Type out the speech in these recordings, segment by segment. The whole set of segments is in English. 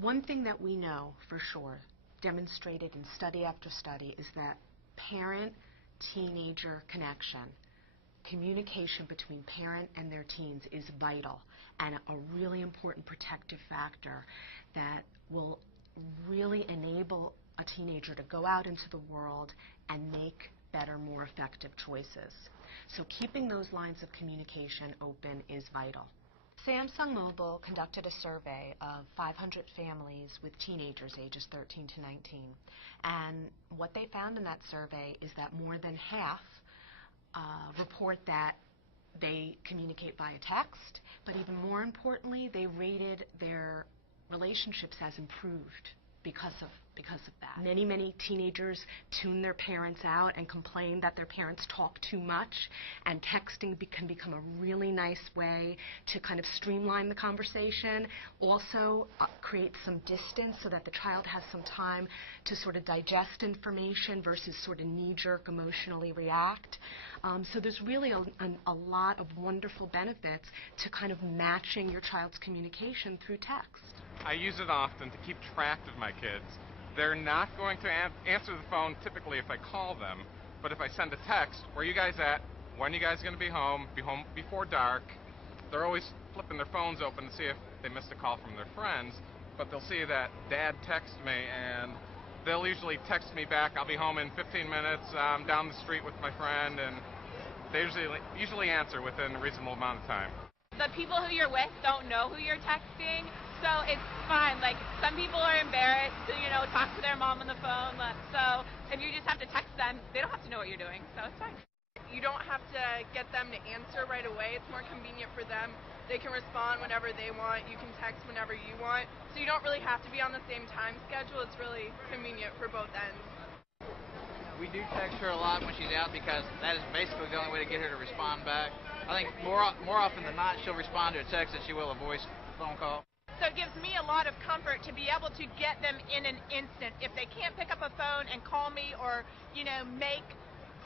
One thing that we know for sure, demonstrated in study after study, is that parent-teenager connection, communication between parent and their teens is vital and a really important protective factor that will really enable a teenager to go out into the world and make better, more effective choices. So keeping those lines of communication open is vital. Samsung Mobile conducted a survey of 500 families with teenagers ages 13 to 19. And what they found in that survey is that more than half report that they communicate via text, but even more importantly, they rated their relationships as improved because of that. Many teenagers tune their parents out and complain that their parents talk too much, and texting can become a really nice way to kind of streamline the conversation. Also create some distance so that the child has some time to sort of digest information versus sort of knee-jerk emotionally react. So there's really a lot of wonderful benefits to kind of matching your child's communication through text. I use it often to keep track of my kids. They're not going to answer the phone typically if I call them, but if I send a text, where are you guys at? When are you guys going to be home? Be home before dark. They're always flipping their phones open to see if they missed a call from their friends, but they'll see that Dad texted me, and they'll usually text me back, I'll be home in 15 minutes, I'm down the street with my friend, and they usually answer within a reasonable amount of time. The people who you're with don't know who you're texting, so it's fine. Like, some people are embarrassed to, talk to their mom on the phone, so if you just have to text them, they don't have to know what you're doing, so it's fine. You don't have to get them to answer right away. It's more convenient for them. They can respond whenever they want. You can text whenever you want, so you don't really have to be on the same time schedule. It's really convenient for both ends. We do text her a lot when she's out because that is basically the only way to get her to respond back. I think more often than not, she'll respond to a text than she will a voice phone call. So it gives me a lot of comfort to be able to get them in an instant. If they can't pick up a phone and call me or, make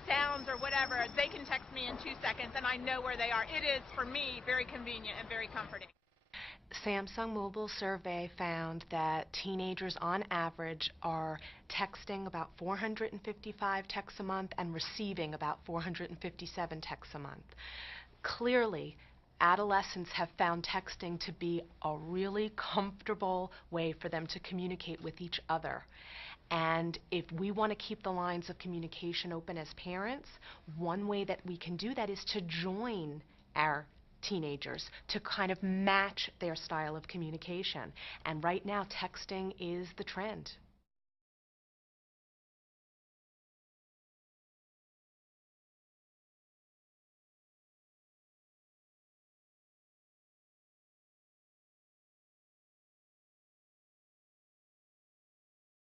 sounds or whatever, they can text me in 2 seconds and I know where they are. It is, for me, very convenient and very comforting. Samsung Mobile survey found that teenagers on average are texting about 455 texts a month and receiving about 457 texts a month. Clearly, adolescents have found texting to be a really comfortable way for them to communicate with each other. And if we want to keep the lines of communication open as parents, one way that we can do that is to join our teenagers to kind of match their style of communication. And right now, texting is the trend.